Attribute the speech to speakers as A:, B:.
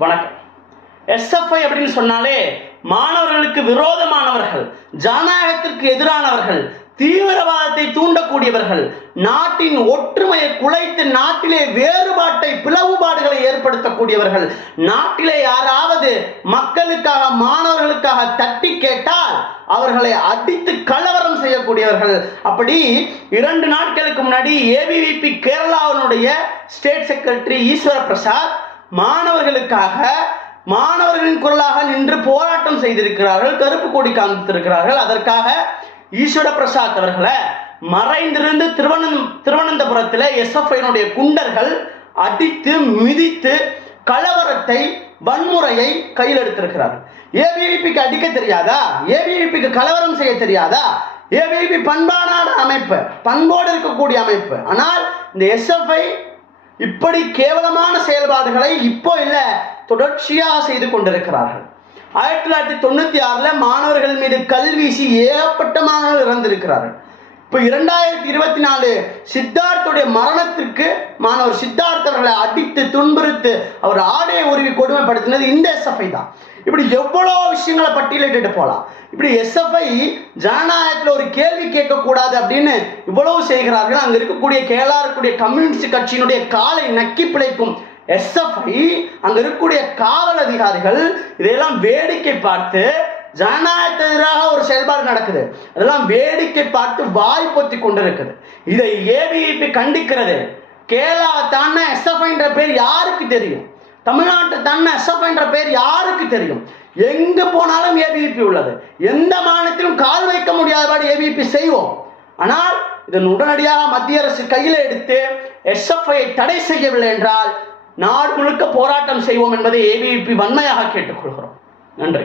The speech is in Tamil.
A: வணக்கம். எஸ்எஃப்ஐ அப்படின்னு சொன்னாலே மாணவர்களுக்கு விரோதமானவர்கள் ஜனநாயகத்திற்கு எதிரானவர்கள் தீவிரவாதத்தை தூண்டக்கூடியவர்கள் நாட்டின் ஒற்றுமையை குலைத்து நாட்டிலே வேறுபாட்டை பிளவுபாடுகளை ஏற்படுத்தக்கூடியவர்கள் நாட்டிலே யாராவது மக்களுக்காக மாணவர்களுக்காக தட்டி கேட்டால் அவர்களை அடித்து கலவரம் செய்யக்கூடியவர்கள். அப்படி இரண்டு நாட்களுக்கு முன்னாடி ஏபிவிபி கேரளாவினுடைய ஸ்டேட் செக்ரட்டரி ஈஸ்வர பிரசாத் மாணவர்களுக்காக மாணவர்களின் குரலாக நின்று போராட்டம் செய்திருக்கிறார்கள் கருப்பு கொடி காமித்திருக்கிறார்கள் அதற்காக ஈஸ்வர பிரசாத் அவர்களை மறைந்திருந்து திருவனந்த திருவனந்தபுரத்தில் எஸ்எஃப்ஐனுடைய குண்டர்கள் அடித்து மிதித்து கலவரத்தை வன்முறையை கையில் எடுத்திருக்கிறார்கள். ஏபிவிபிக்கு அடிக்க தெரியாதா? ஏபிவிபிக்கு கலவரம் செய்ய தெரியாதா? ஏபிவிபி பண்பான அமைப்பு பண்போடு இருக்கக்கூடிய அமைப்பு. ஆனால் இந்த எஸ்எஃப்ஐ இப்படி கேவலமான செயல்பாடுகளை இப்போ இல்லை தொடர்ச்சியாக செய்து கொண்டிருக்கிறார்கள். ஆயிரத்தி தொள்ளாயிரத்தி தொண்ணூத்தி ஆறுல மாணவர்கள் மீது கல்வீசி ஏகப்பட்ட மாணவர்கள் இறந்திருக்கிறார்கள். இப்போ இரண்டாயிரத்தி இருபத்தி நாலு சித்தார்த்துடைய மரணத்திற்கு மாணவர் சித்தார்த்தர்களை அடித்து துன்புறுத்து அவர் ஆடையை உருவி கொடுமைப்படுத்தினது இந்த எஸ்எஃப்ஐ தான். இப்படி எவ்வளோ விஷயங்களை பட்டியலிட்டு போகலாம். இப்படி எஸ்எஃப்ஐ ஜனநாயகத்தில் ஒரு கேள்வி கேட்கக்கூடாது அப்படின்னு இவ்வளவு செய்கிறார்கள். அங்கே இருக்கக்கூடிய கேரளா இருக்கக்கூடிய கம்யூனிஸ்ட் கட்சியினுடைய காலை நக்கி பிழைக்கும் எஸ்எஃப்ஐ அங்கே இருக்கக்கூடிய காவல் அதிகாரிகள் இதையெல்லாம் வேடிக்கை பார்த்து ஜனநாயகத்தை எதிராக ஒரு செயல்பாடு நடக்குது. அதெல்லாம் வேடிக்கை பார்த்து வாய் பொத்தி கொண்டிருக்குது. இதை ஏபிஇபி கண்டிக்கிறது. கேரளா தான எஸ்எஃப்ஐன்ற பேர் யாருக்கு தெரியும்? தமிழ்நாட்டை தான எஸ்எஃப்ஐன்ற பேர் யாருக்கு தெரியும்? எங்க போனாலும் ஏபிஇபி உள்ளது. எந்த மாநிலத்திலும் கால் வைக்க முடியாதபடி ஏபிஇபி செய்வோம். ஆனால் இதன் உடனடியாக மத்திய அரசு கையில் எடுத்து எஸ்எஃப்ஐ தடை செய்யவில்லை என்றால் நாடு முழுக்க போராட்டம் செய்வோம் என்பதை ஏபிவிபி வன்மையாக கேட்டுக்கொள்கிறோம். நன்றி.